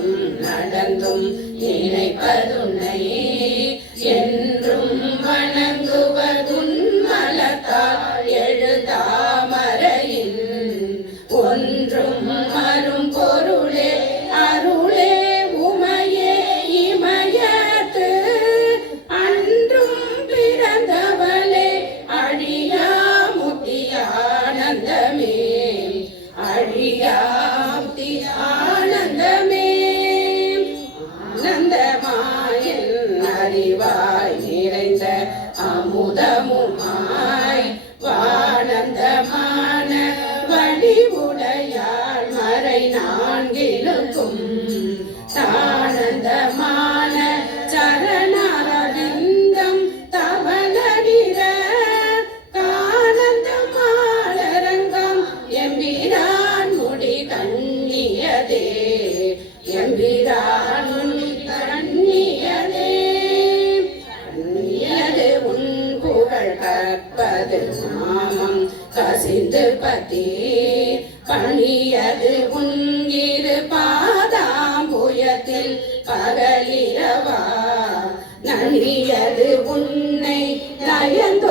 இருந்தும் நடந்தும் நினைப்பதுன்னை என்றும் வணங்குவதுன் மலத்தால் எழுதாமறையின் ஒன்றும் மறும் பொருளே அருளே உமையே இமயத்து அன்றும் பிறந்தவளே அழியா முத்தியானந்தமே அறிவாய் நிறைந்த அமுதமுமாய் வானந்தமான வடிவுடையாள் மறை நான்கிலுக்கும் சானந்தமான சரணாரவிந்தம் தவளடிர கானந்தமாலரங்கம் எம்பிரான் முடி கண்ணியதே. எம்பிரான் கற்பது நாமம் கசிந்து பதி. பணியது உங்கிரு இரு பாதாம்புயத்தில் பகலிரவா. நனியது உன்னை நயந்தோ